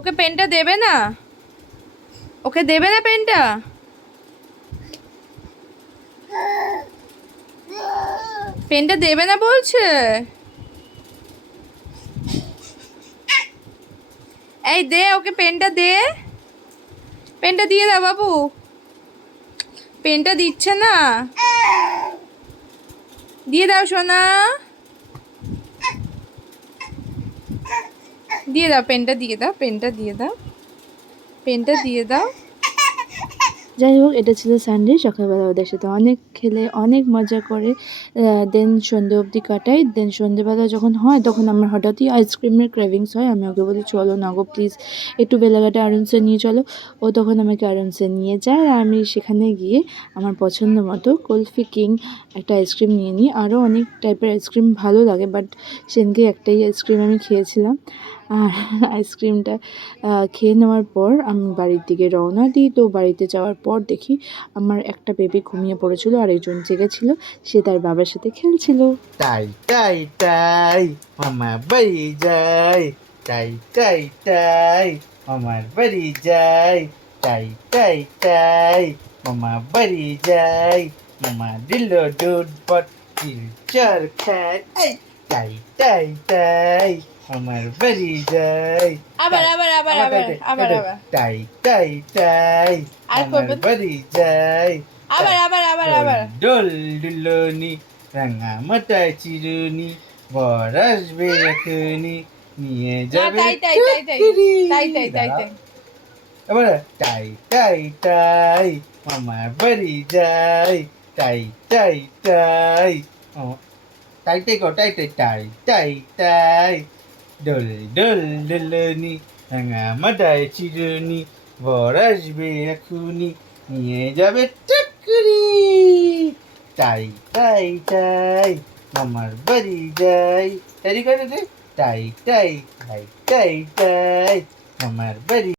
ওকে পেনটা দেবে না? ওকে দেবে না পেনটা? পেনটা দেবে না বলছে। এই দে, ওকে পেনটা দে। পেনটা দিয়ে দাও বাবু। পেনটা দিচ্ছে না। দিয়ে দাও সোনা। দিয়ে দাও, পেনটা দিয়ে দাও, পেনটা দিয়ে দাও, পেনটা দিয়ে দাও। যাই হোক, এটা ছিল সানডে। সকালবেলা ওদের সাথে অনেক খেলে অনেক মজা করে দেন সন্ধ্যে অবধি কাটাই। দেন সন্ধ্যেবেলা যখন হয় তখন আমার হঠাৎই আইসক্রিমের ক্রেভিংস হয়। আমি ওকে বলি চলো না গো প্লিজ, একটু বেলাঘাটে আরুনসে নিয়ে চলো। ও তখন আমাকে আরুনসে নিয়ে যায় আর আমি সেখানে গিয়ে আমার পছন্দ মতো কুলফি কিং একটা আইসক্রিম নিয়ে নিই। আরও অনেক টাইপের আইসক্রিম ভালো লাগে, বাট সেদিনকে একটাই আইসক্রিম আমি খেয়েছিলাম। আর আইসক্রিমটা খেয়ে নেওয়ার পর আমি বাড়ির দিকে রওনা দিই। তো বাড়িতে যাওয়ার পর দেখি আমার একটা বেবি ঘুমিয়ে পড়েছিল আর একজন জেগেছিল, সে তার বাবার সাথে খেলছিল। টাই টাই টাই মামা বাড়ি যাই, টাই টাই টাই মামার বাড়ি যাই, টাই টাই টাই মামা বাড়ি যাই, মামা দিল দুধ পট চার খায়। এই টাই টাই টাই মামার বাড়ি যাই, আবার আবার আবার আবার আবার আবার টাই টাই টাই আর মামার করবেন? বাড়ি যাই, আবার আবার আবার আবার ডোল দুলনি রাঙা মাথায় চিরুনি, বর আসবে এখনি নিয়ে না, যাবে তাই তাই তাই তাই তাই তাই তাই তাই। এবার টাই টাই টাই মামার বাড়ি যাই, টাই টাই টাই টাই টাই কর, টাই টাই টাই টাই টাই ডোল ডোল দুলনি রাঙা মাথায় চিরুনি, বর আসবে এখনি নিয়ে যাবে চাকরি। টাই টাই টাই মামার বাড়ি যাই, তারি করে দে, টাই টাই টাই টাই টাই মামার বাড়ি।